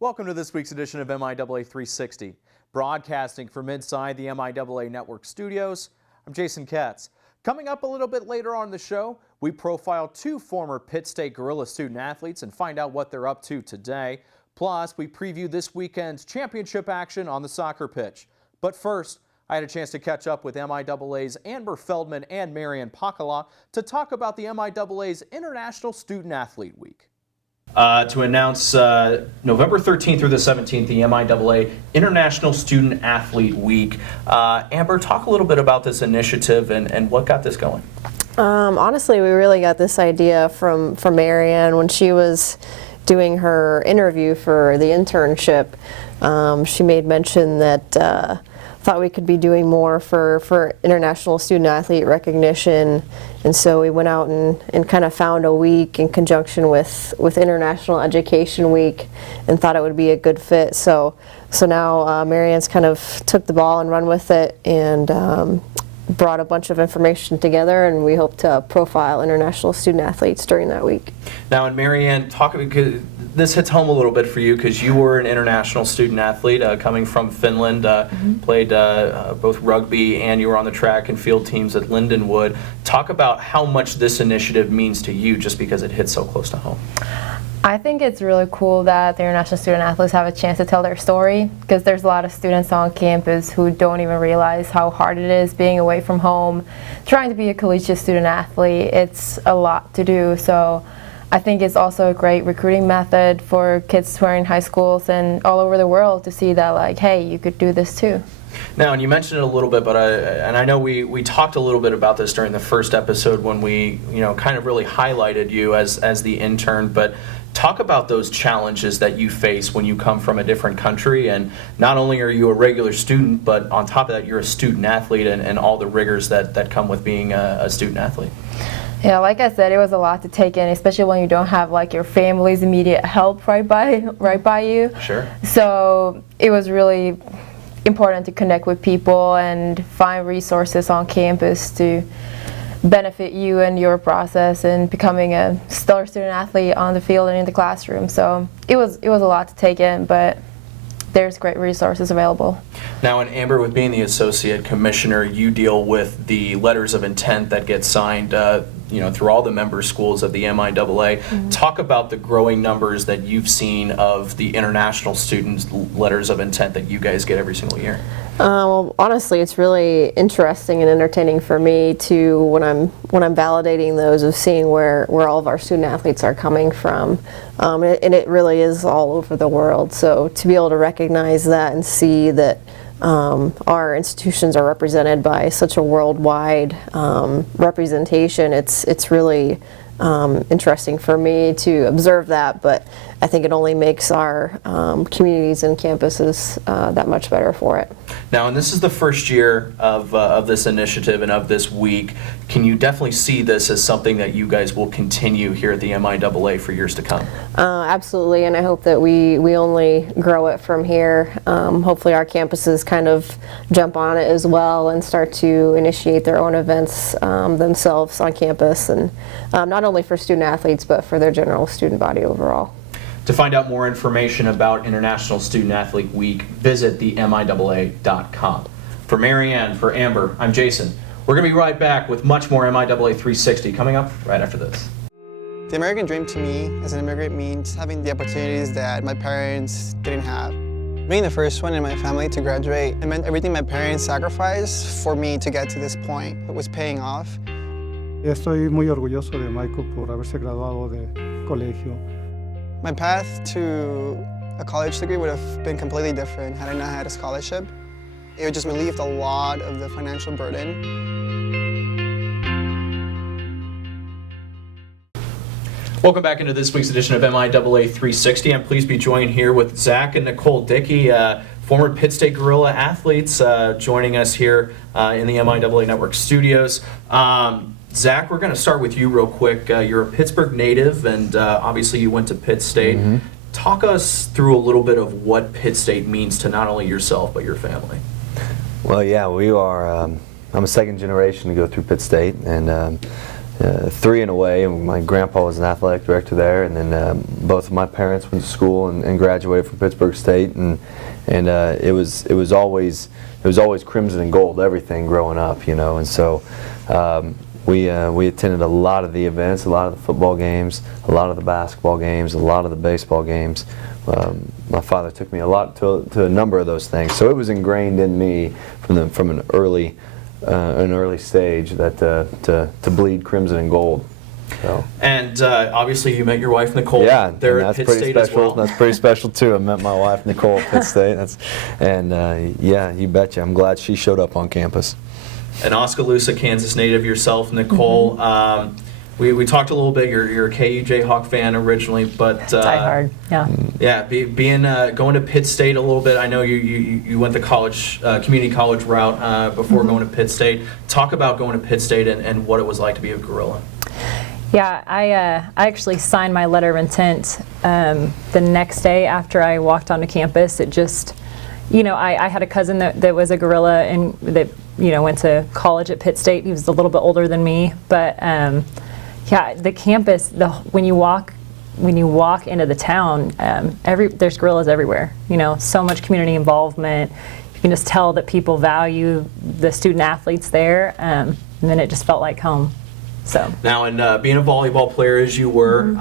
Welcome to this week's edition of MIAA 360. Broadcasting from inside the MIAA Network studios, I'm Jason Ketz. Coming up a little bit later on in the show, we profile two former Pitt State Gorilla student athletes and find out what they're up to today. Plus, we preview this weekend's championship action on the soccer pitch. But first, I had a chance to catch up with MIAA's Amber Feldman and Marianne Pahkla to talk about the MIAA's International Student Athlete Week. To announce November 13th through the 17th, the MIAA International Student Athlete Week. Amber, talk a little bit about this initiative and what got this going. Honestly, we really got this idea from Marianne when she was doing her interview for the internship. She made mention that thought we could be doing more for international student athlete recognition, and so we went out and kind of found a week in conjunction with International Education Week and thought it would be a good fit. So now Marianne's kind of took the ball and run with it and brought a bunch of information together, and we hope to profile international student athletes during that week. Now, and Marianne, because this hits home a little bit for you because you were an international student athlete coming from Finland, played both rugby and you were on the track and field teams at Lindenwood. Talk about how much this initiative means to you just because it hits so close to home. I think it's really cool that the international student athletes have a chance to tell their story, because there's a lot of students on campus who don't even realize how hard it is being away from home, trying to be a collegiate student athlete. It's a lot to do, so I think it's also a great recruiting method for kids who are in high schools and all over the world to see that, like, hey, you could do this too. Now, and you mentioned it a little bit, but I know we talked a little bit about this during the first episode when we kind of really highlighted you as the intern, but talk about those challenges that you face when you come from a different country, and not only are you a regular student, but on top of that you're a student athlete and all the rigors that come with being a student athlete. Yeah, like I said, it was a lot to take in, especially when you don't have like your family's immediate help right by you. Sure. So it was really important to connect with people and find resources on campus to benefit you and your process in becoming a stellar student athlete on the field and in the classroom. So it was a lot to take in, but there's great resources available. Now, and Amber, with being the associate commissioner, you deal with the letters of intent that get signed through all the member schools of the MIAA. Talk about the growing numbers that you've seen of the international students' letters of intent that you guys get every single year. Well, honestly, it's really interesting and entertaining for me to when I'm validating those, of seeing where all of our student athletes are coming from, and it really is all over the world. So to be able to recognize that and see that our institutions are represented by such a worldwide representation, it's really interesting for me to observe that, but I think it only makes our communities and campuses that much better for it. Now, and this is the first year of this initiative and of this week. Can you definitely see this as something that you guys will continue here at the MIAA for years to come? Absolutely, and I hope that we only grow it from here. Hopefully our campuses kind of jump on it as well and start to initiate their own events themselves on campus, and not only for student athletes but for their general student body overall. To find out more information about International Student Athlete Week, visit the MIAA.com. For Marianne, for Amber, I'm Jason. We're going to be right back with much more MIAA 360 coming up right after this. The American dream to me as an immigrant means having the opportunities that my parents didn't have. Being the first one in my family to graduate, it meant everything my parents sacrificed for me to get to this point. It was paying off. Estoy muy orgulloso de Michael por haberse graduado de colegio. My path to a college degree would have been completely different had I not had a scholarship. It would just relieved a lot of the financial burden. Welcome back into this week's edition of MIAA 360. I'm pleased to be joined here with Zac and Nicole Dickey, former Pitt State Gorilla athletes, joining us here in the MIAA Network studios. Zac, we're going to start with you real quick. You're a Pittsburgh native, and obviously you went to Pitt State. Talk us through a little bit of what Pitt State means to not only yourself but your family. Well, yeah, we are. I'm a second generation to go through Pitt State, and 3 and away, and my grandpa was an athletic director there, and then both of my parents went to school and graduated from Pittsburgh State, and it was always crimson and gold, everything growing up, you know, and so we attended a lot of the events, a lot of the football games, a lot of the basketball games, a lot of the baseball games. My father took me a lot to a number of those things, so it was ingrained in me from an early stage that to bleed crimson and gold. So. And obviously you met your wife Nicole. Yeah, there that's at Pitt pretty State special. as well. That's pretty special too. I met my wife Nicole at Pitt State. Yeah, you betcha. I'm glad she showed up on campus. An Oskaloosa, Kansas native yourself, Nicole. We talked a little bit. You're a KU Jayhawk fan originally, but Die hard, yeah. Yeah, going to Pitt State a little bit. I know you went the college, community college route before going to Pitt State. Talk about going to Pitt State and what it was like to be a Gorilla. Yeah, I actually signed my letter of intent the next day after I walked onto campus. It just, you know, I had a cousin that was a Gorilla and that, you know, went to college at Pitt State. He was a little bit older than me, but yeah, the campus, when you walk into the town, there's Gorillas everywhere. You know, so much community involvement. You can just tell that people value the student athletes there, and then it just felt like home. So now, and being a volleyball player as you were,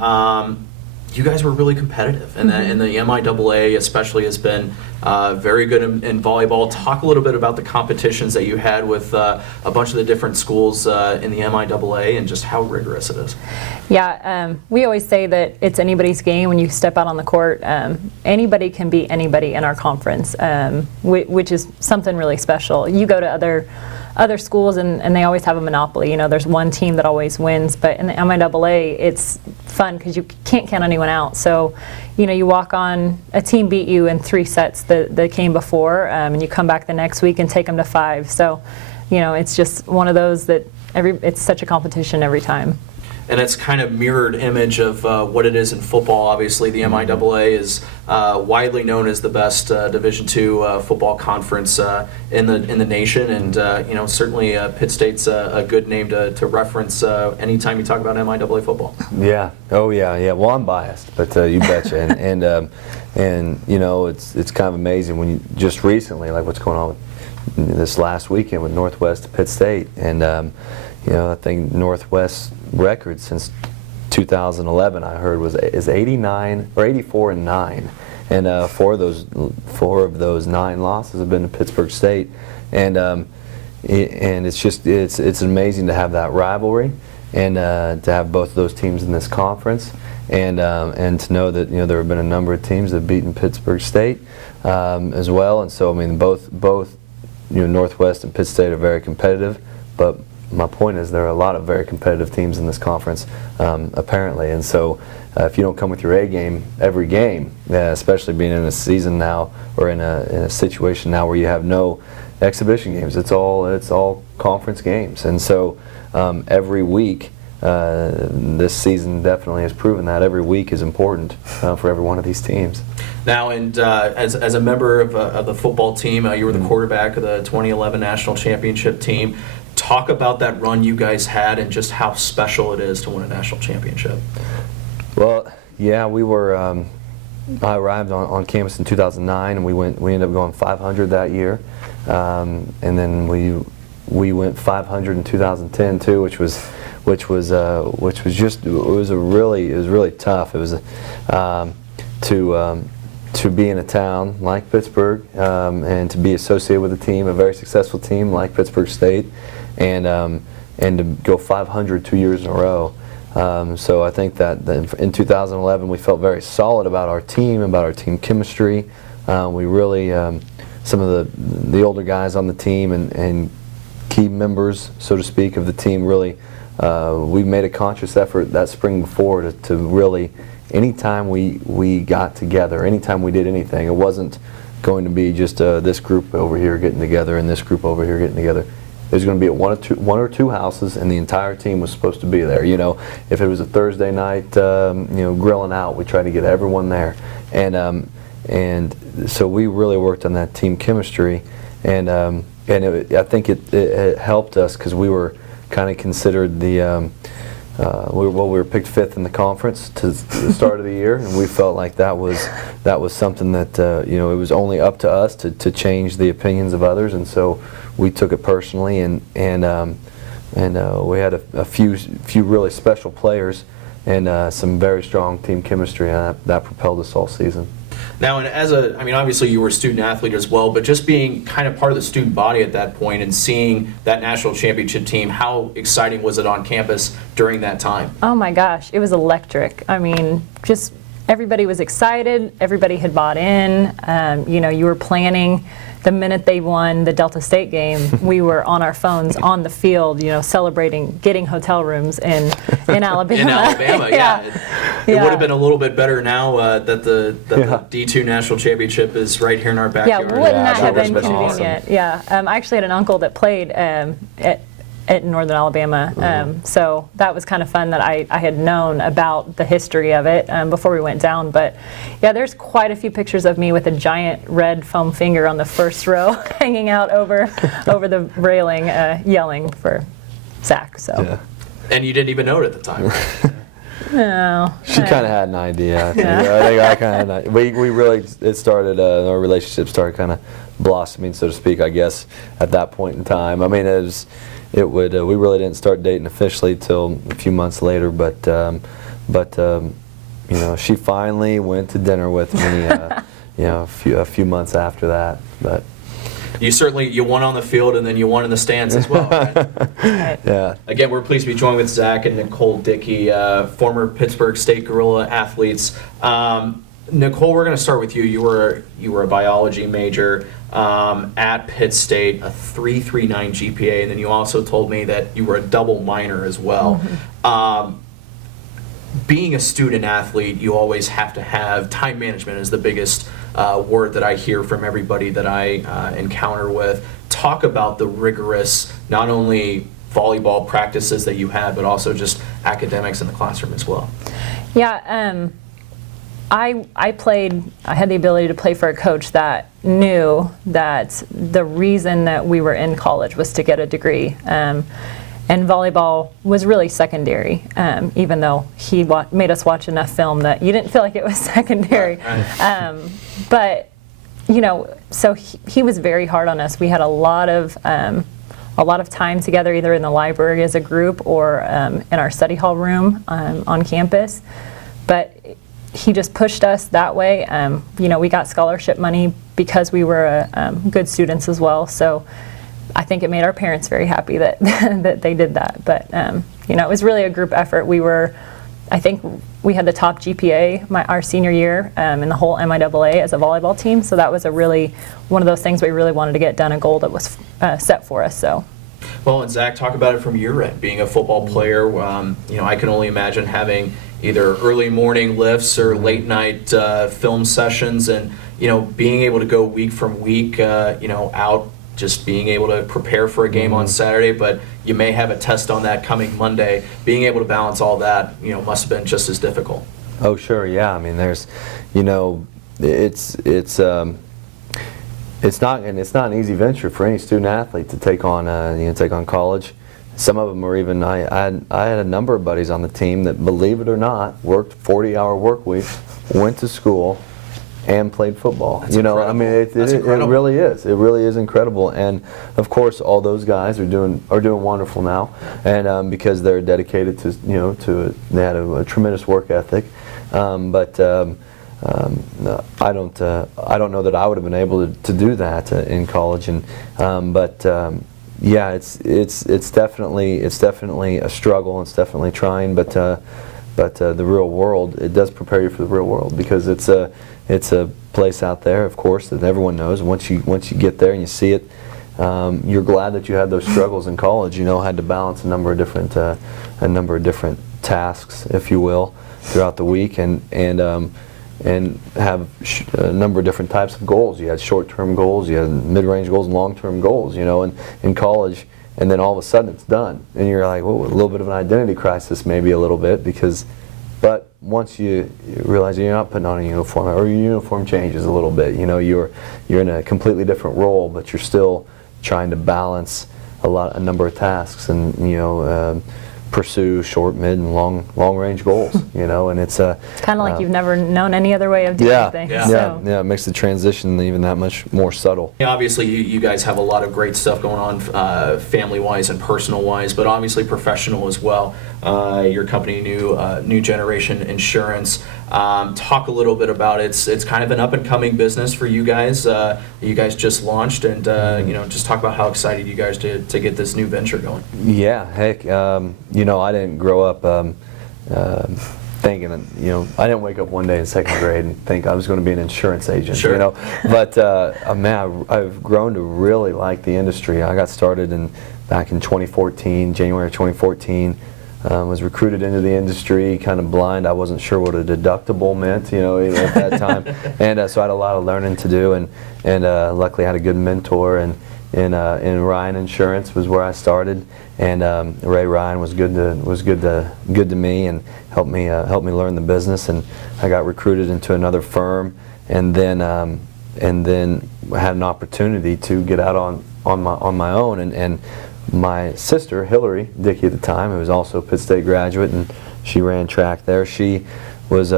you guys were really competitive, and the MIAA especially has been very good in volleyball. Talk a little bit about the competitions that you had with a bunch of the different schools in the MIAA and just how rigorous it is. Yeah, we always say that it's anybody's game when you step out on the court. Anybody can beat anybody in our conference, which is something really special. You go to other schools and they always have a monopoly. You know, there's one team that always wins, but in the MIAA it's fun because you can't count anyone out. So, you know, you walk on, a team beat you in 3 sets that came before, and you come back the next week and take them to 5. So, you know, it's just one of those that it's such a competition every time. And it's kind of mirrored image of what it is in football. Obviously, the MIAA is widely known as the best Division II football conference in the nation, and you know, certainly Pitt State's a good name to reference anytime you talk about MIAA football. Yeah. Oh yeah. Yeah. Well, I'm biased, but you betcha. And you know, it's kind of amazing when you just recently, like what's going on with this last weekend with Northwest to Pitt State, and you know, I think Northwest record since 2011 I heard is 89 or 84-9, and 4 of those 9 losses have been to Pittsburgh State, and it's amazing to have that rivalry and to have both of those teams in this conference, and to know that, you know, there have been a number of teams that have beaten Pittsburgh State as well, and so I mean both you know, Northwest and Pitt State are very competitive, but my point is there are a lot of very competitive teams in this conference, apparently, and so if you don't come with your A game every game, especially being in a season now or in a situation now where you have no exhibition games, it's all conference games, and so every week, this season definitely has proven that every week is important for every one of these teams. Now, and as a member of the football team, you were the quarterback of the 2011 National Championship team. Talk about that run you guys had and just how special it is to win a national championship. Well, yeah, we were. I arrived on campus in 2009, and we ended up going 500 that year, and then we went 500 in 2010 too, which was really tough. It was to be in a town like Pittsburgh and to be associated with a team, a very successful team like Pittsburgh State, and to go 500 2 years in a row. So I think that in 2011 we felt very solid about our team chemistry. We really, some of the older guys on the team and key members, so to speak, of the team really, we made a conscious effort that spring before to really, anytime we got together, anytime we did anything, it wasn't going to be just this group over here getting together and this group over here getting together. It was going to be at one or two houses, and the entire team was supposed to be there. You know, if it was a Thursday night, you know, grilling out, we tried to get everyone there, and so we really worked on that team chemistry, and I think it helped us because we were kind of considered the we were picked 5th in the conference to the start of the year, and we felt like that was something that it was only up to us to change the opinions of others, and so we took it personally, and we had a few really special players and some very strong team chemistry, and that propelled us all season. Now, and obviously you were a student athlete as well, but just being kind of part of the student body at that point and seeing that national championship team, how exciting was it on campus during that time? Oh my gosh, it was electric. I mean, just everybody was excited. Everybody had bought in. You were planning. The minute they won the Delta State game, we were on our phones on the field, celebrating, getting hotel rooms in Alabama. In Alabama, yeah. It would have been a little bit better now that the D2 national championship is right here in our backyard. Yeah, wouldn't that have been awesome. convenient? Yeah, I actually had an uncle that played at Northern Alabama, so that was kind of fun that I had known about the history of it before we went down. But yeah, there's quite a few pictures of me with a giant red foam finger on the first row hanging out over the railing yelling for Zac. So. Yeah. And you didn't even know it at the time, right? No. She kind of had an idea. I think I kind of had an idea. We really, it started, our relationship started kind of blossoming, so to speak, I guess, at that point in time. I mean, we really didn't start dating officially till a few months later, but she finally went to dinner with me, a few months after that. But you won on the field and then you won in the stands as well, right? Yeah. Again, we're pleased to be joined with Zac and Nicole Dickey, former Pittsburgh State Gorilla athletes. Nicole, we're going to start with you. You were a biology major at Pitt State, a 3.39 GPA, and then you also told me that you were a double minor as well. Mm-hmm. Being a student athlete, you always have to have time management is the biggest word that I hear from everybody that I encounter with. Talk about the rigorous, not only volleyball practices that you had, but also just academics in the classroom as well. Yeah, I had the ability to play for a coach that knew that the reason that we were in college was to get a degree. And volleyball was really secondary, even though he made us watch enough film that you didn't feel like it was secondary. But, so he was very hard on us. We had a lot of time together, either in the library as a group or in our study hall room on campus. But he just pushed us that way. We got scholarship money because we were good students as well. So I think it made our parents very happy that that they did that. But it was really a group effort. I think we had the top GPA our senior year in the whole MIAA as a volleyball team. So that was one of those things we really wanted to get done, a goal that was set for us. So. Well, and Zac, talk about it from your end. Being a football player, I can only imagine having either early morning lifts or late night film sessions, and being able to go week from week, out, just being able to prepare for a game on Saturday, but you may have a test on that coming Monday. Being able to balance all that, must have been just as difficult. Oh, sure, yeah. I mean, there's, it's not an easy venture for any student athlete to take on college. Some of them are even. I had a number of buddies on the team that, believe it or not, worked 40-hour work weeks, went to school, and played football. That's incredible. I mean, it really is. It really is incredible. And of course, all those guys are doing wonderful now, and because they're dedicated to they had a tremendous work ethic. But I don't know that I would have been able to do that in college. And yeah, it's definitely a struggle. It's definitely trying, but the real world, it does prepare you for the real world, because it's a place out there, of course, that everyone knows. Once you get there and you see it, you're glad that you had those struggles in college. Had to balance a number of different tasks, if you will, throughout the week, and have a number of different types of goals. You had short-term goals, you had mid-range goals, and long-term goals, in college, and then all of a sudden it's done. And you're like, whoa, a little bit of an identity crisis, maybe a little bit, but once you realize you're not putting on a uniform, or your uniform changes a little bit, you're in a completely different role, but you're still trying to balance a number of tasks, and pursue short, mid, and long range goals. You know, and it's kind of like you've never known any other way of doing things. So. Yeah, it makes the transition even that much more subtle. Yeah, obviously, you guys have a lot of great stuff going on, family-wise and personal-wise, but obviously professional as well. Your company, New Generation Insurance. Talk a little bit about it. It's kind of an up-and-coming business for you guys. You guys just launched, and you know, just talk about how excited you guys to get this new venture going. Yeah, heck, you know, I didn't grow up thinking, you know, I didn't wake up one day in second grade and think I was going to be an insurance agent. Sure. You know, but man, I've grown to really like the industry. I got started back in 2014, January of 2014. Was recruited into the industry kind of blind. I wasn't sure what a deductible meant, you know, at that time, and so I had a lot of learning to do. And luckily, I had a good mentor, and in Ryan Insurance was where I started. And Ray Ryan was good to me and helped me learn the business. And I got recruited into another firm, and then had an opportunity to get out on my own. And my sister, Hillary Dickey at the time, who was also a Pitt State graduate, and she ran track there, she was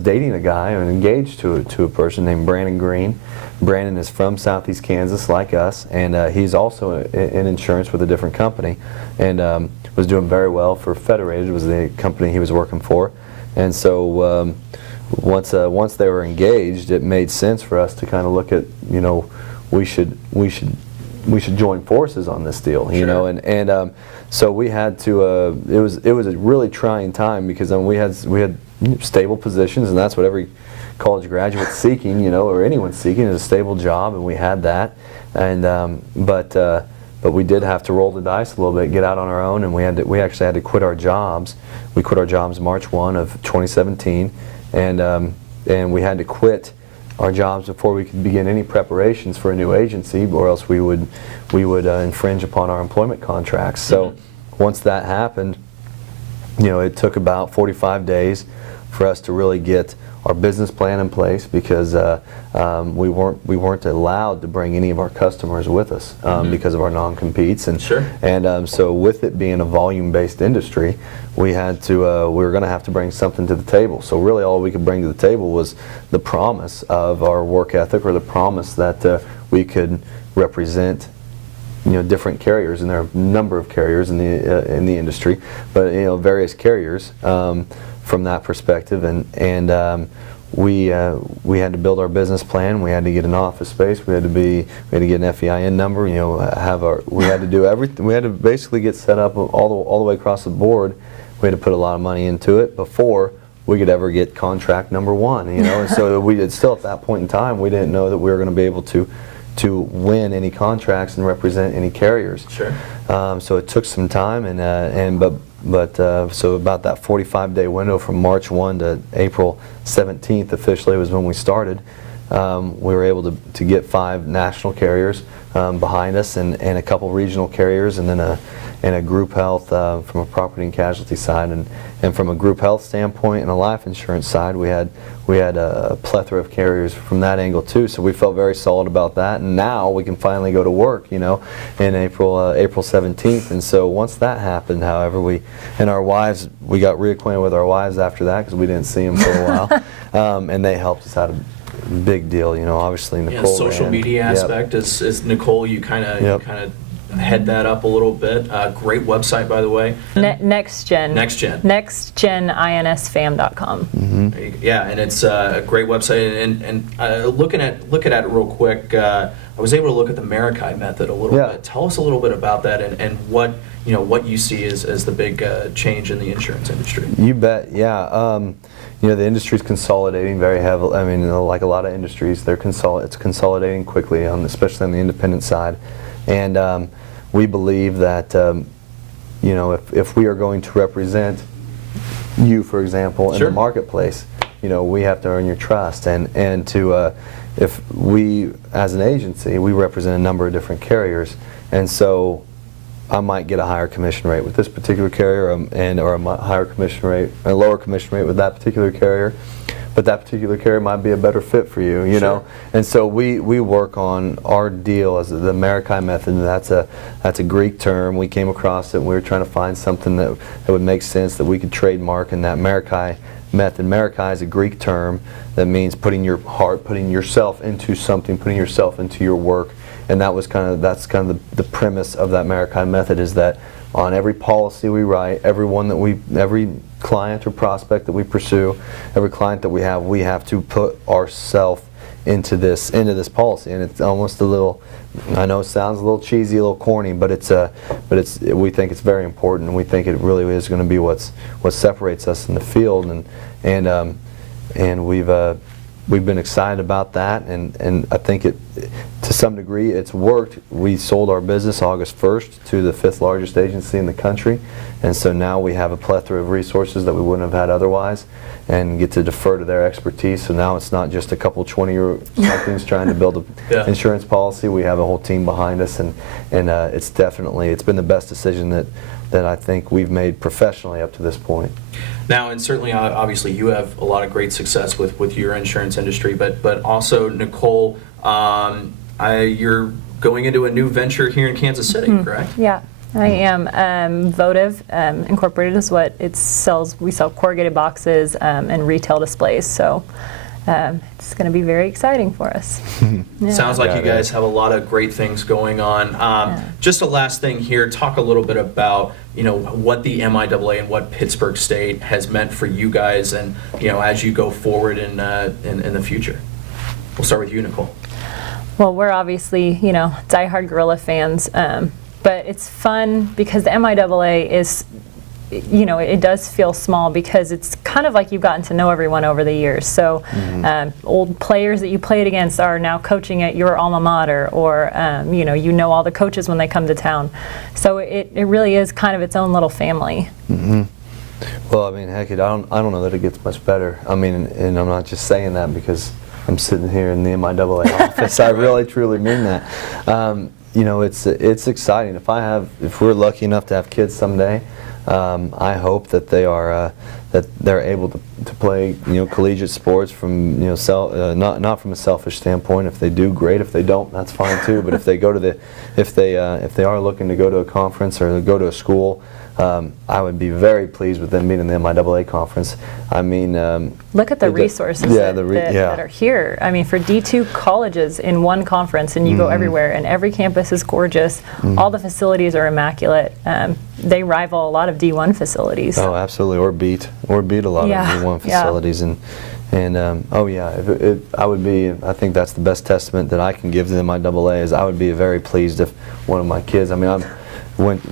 dating a guy and engaged to a person named Brandon Green. Brandon is from Southeast Kansas, like us, and he's also in insurance with a different company, and was doing very well for Federated, was the company he was working for. And so once they were engaged, it made sense for us to kind of look at, you know, we should join forces on this deal, you know, and so we had to. It was a really trying time because we had stable positions, and that's what every college graduate's seeking, you know, or anyone's seeking, is a stable job, and we had that, and but we did have to roll the dice a little bit, get out on our own, and we actually had to quit our jobs. We quit our jobs March 1 of 2017, and we had to quit our jobs before we could begin any preparations for a new agency, or else we would infringe upon our employment contracts. So once that happened, you know, it took about 45 days for us to really get our business plan in place, because we weren't allowed to bring any of our customers with us because of our non-competes, and so with it being a volume-based industry, we were going to have to bring something to the table. So really, all we could bring to the table was the promise of our work ethic, or the promise that we could represent, you know, different carriers, and there are a number of carriers in the industry, but you know, various carriers. From that perspective, and we had to build our business plan. We had to get an office space. We had to get an FEIN number. You know, we had to do everything. We had to basically get set up all the way across the board. We had to put a lot of money into it before we could ever get contract number one. You know, and so we did. Still at that point in time, we didn't know that we were going to be able to win any contracts and represent any carriers. Sure. So it took some time, but so about that 45-day window from March 1 to April 17th officially was when we started. We were able to get 5 national carriers behind us, and a couple regional carriers, and then a group health from a property and casualty side, and from a group health standpoint and a life insurance side, we had a plethora of carriers from that angle too. So we felt very solid about that, and now we can finally go to work, you know, in April 17th. And so once that happened, however, we got reacquainted with our wives after that, because we didn't see them for a while, and they helped us out a big deal, you know. Obviously Nicole. Yeah, social media aspect is Nicole. You kind of head that up a little bit. Great website, by the way. NextGen. NextGenInsFam.com. Mm-hmm. Yeah, and it's a great website. And looking at it real quick, I was able to look at the Marianne method a little bit. Tell us a little bit about that, and what you see as the big change in the insurance industry. You bet. Yeah. You know, the industry's consolidating very heavily. I mean, like a lot of industries, it's consolidating quickly, especially on the independent side. And we believe that, you know, if we are going to represent you, for example, in the marketplace, you know, we have to earn your trust. And to, if we, as an agency, we represent a number of different carriers, and so I might get a higher commission rate with this particular carrier, or a higher commission rate, a lower commission rate with that particular carrier. but that particular carrier might be a better fit for you, you know. And so we work on our deal as the MIAA method, and that's a Greek term. We came across it, and we were trying to find something that would make sense that we could trademark, and that MIAA method. MIAA is a Greek term that means putting your heart, putting yourself into something, putting yourself into your work, and that's kind of the premise of that MIAA method, is that on every policy we write, every client or prospect that we pursue, every client that we have to put ourselves into this policy. And it's almost a little, I know it sounds a little cheesy, a little corny, but we think it's very important, and we think it really is going to be what separates us in the field, and we've been excited about that, and I think to some degree it's worked. We sold our business August 1st to the 5th largest agency in the country, and so now we have a plethora of resources that we wouldn't have had otherwise, and get to defer to their expertise. So now it's not just a couple 20-year-olds trying to build an insurance policy. We have a whole team behind us, and it's been the best decision that I think we've made professionally up to this point. Now, and certainly, obviously, you have a lot of great success with your insurance industry, but also, Nicole, you're going into a new venture here in Kansas City, correct? Yeah, I am. Votive Incorporated is what it sells. We sell corrugated boxes and retail displays, so it's going to be very exciting for us. Yeah. Sounds like you guys have a lot of great things going on. Just a last thing here, talk a little bit about what the MIAA and what Pittsburg State has meant for you guys, and as you go forward in the future. We'll start with you, Nicole. Well, we're obviously diehard Gorilla fans, but it's fun because the MIAA is, it does feel small because it's kind of like you've gotten to know everyone over the years. So old players that you played against are now coaching at your alma mater, or you know all the coaches when they come to town. So it really is kind of its own little family. Well, I mean, heck, I don't know that it gets much better. I mean, and I'm not just saying that because I'm sitting here in the MIAA office. I really, truly mean that. It's exciting. If we're lucky enough to have kids someday, I hope that they're able to play collegiate sports from not from a selfish standpoint. If they do, great. If they don't, that's fine too. But if they if they are looking to go to a conference or go to a school, I would be very pleased with them being in the MIAA conference. I mean, look at the resources that are here. I mean, for D2 colleges in one conference, and you go everywhere, and every campus is gorgeous. All the facilities are immaculate. They rival a lot of D1 facilities. Oh, absolutely, or beat a lot of D1 facilities. I would be. I think that's the best testament that I can give to the MIAA. Is I would be very pleased if one of my kids. I mean, went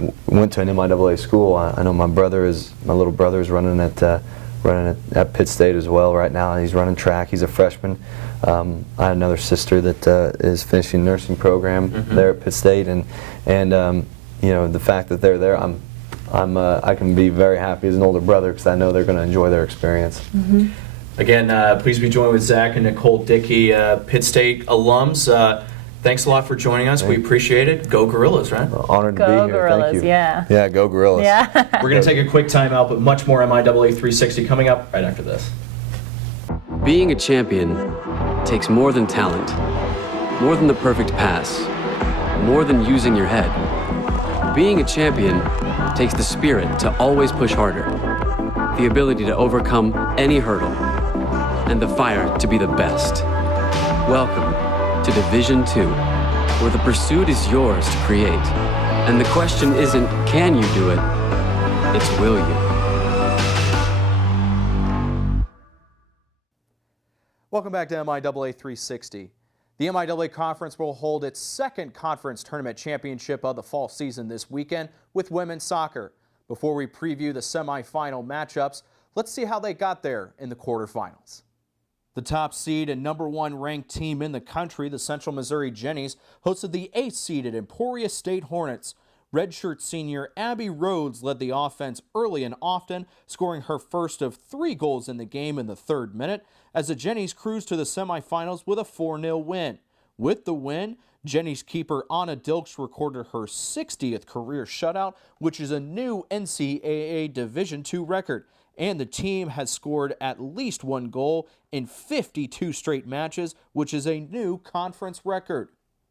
to an MIAA school. I know my little brother is running at Pitt State as well right now. He's running track. He's a freshman. I had another sister that is finishing nursing program there at Pitt State, and the fact that they're there, I can be very happy as an older brother because I know they're going to enjoy their experience. Again, please be joined with Zac and Nicole Dickey, Pitt State alums. Thanks a lot for joining us. We appreciate it. Go Gorillas, right? Honored to be here. Gorillas, thank you. Yeah, go Gorillas. Yeah. We're going to take a quick time out, but much more MIAA 360 coming up right after this. Being a champion takes more than talent, more than the perfect pass, more than using your head. Being a champion takes the spirit to always push harder, the ability to overcome any hurdle, and the fire to be the best. Welcome to Division II, where the pursuit is yours to create. And the question isn't, can you do it? It's, will you? Welcome back to MIAA 360. The MIAA Conference will hold its second conference tournament championship of the fall season this weekend with women's soccer. Before we preview the semifinal matchups, let's see how they got there in the quarterfinals. The top seed and #1 ranked team in the country, the Central Missouri Jennies, hosted the 8th-seeded Emporia State Hornets. Redshirt senior Abby Rhodes led the offense early and often, scoring her first of 3 goals in the game in the 3rd minute, as the Jennies cruised to the semifinals with a 4-0 win. With the win, Jennies keeper Anna Dilks recorded her 60th career shutout, which is a new NCAA Division II record. and the team has scored at least 1 goal in 52 straight matches, which is a new conference record.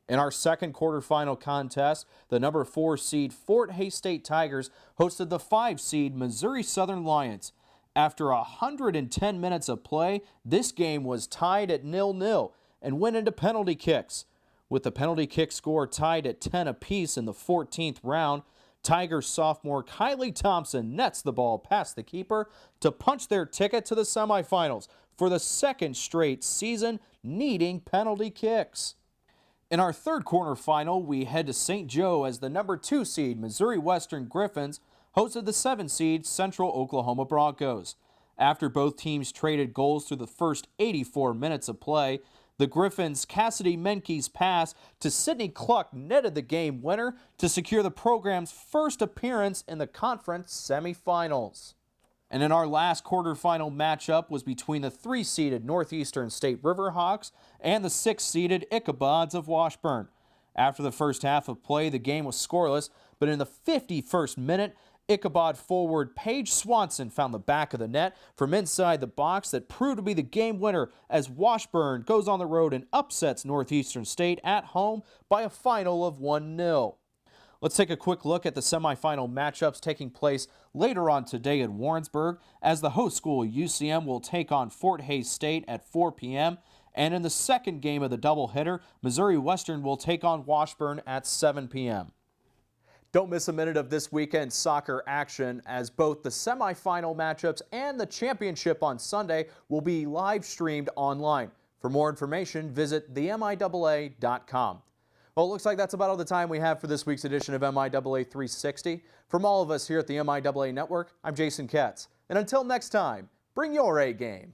In our second quarterfinal contest, the number 4 seed Fort Hays State Tigers hosted the 5 seed Missouri Southern Lions. After 110 minutes of play, this game was tied at 0-0 and went into penalty kicks. With the penalty kick score tied at 10 apiece in the 14th round, Tigers sophomore Kylie Thompson nets the ball past the keeper to punch their ticket to the semifinals for the second straight season, needing penalty kicks. In our third quarterfinal, we head to St. Joe as the number 2 seed Missouri Western Griffins hosted the 7 seed Central Oklahoma Broncos. After both teams traded goals through the first 84 minutes of play, the Griffins' Cassidy Menke's pass to Sydney Cluck netted the game winner to secure the program's first appearance in the conference semifinals. And in our last quarterfinal matchup was between the 3-seeded Northeastern State Riverhawks and the 6-seeded Ichabods of Washburn. After the first half of play, the game was scoreless, but in the 51st minute, Ichabod forward Paige Swanson found the back of the net from inside the box that proved to be the game winner as Washburn goes on the road and upsets Northeastern State at home by a final of 1-0. Let's take a quick look at the semifinal matchups taking place later on today in Warrensburg, as the host school UCM will take on Fort Hays State at 4 p.m. And in the second game of the doubleheader, Missouri Western will take on Washburn at 7 p.m. Don't miss a minute of this weekend's soccer action, as both the semifinal matchups and the championship on Sunday will be live streamed online. For more information, visit themiaa.com. Well, it looks like that's about all the time we have for this week's edition of MIAA 360. From all of us here at the MIAA Network, I'm Jason Ketz. And until next time, bring your A game.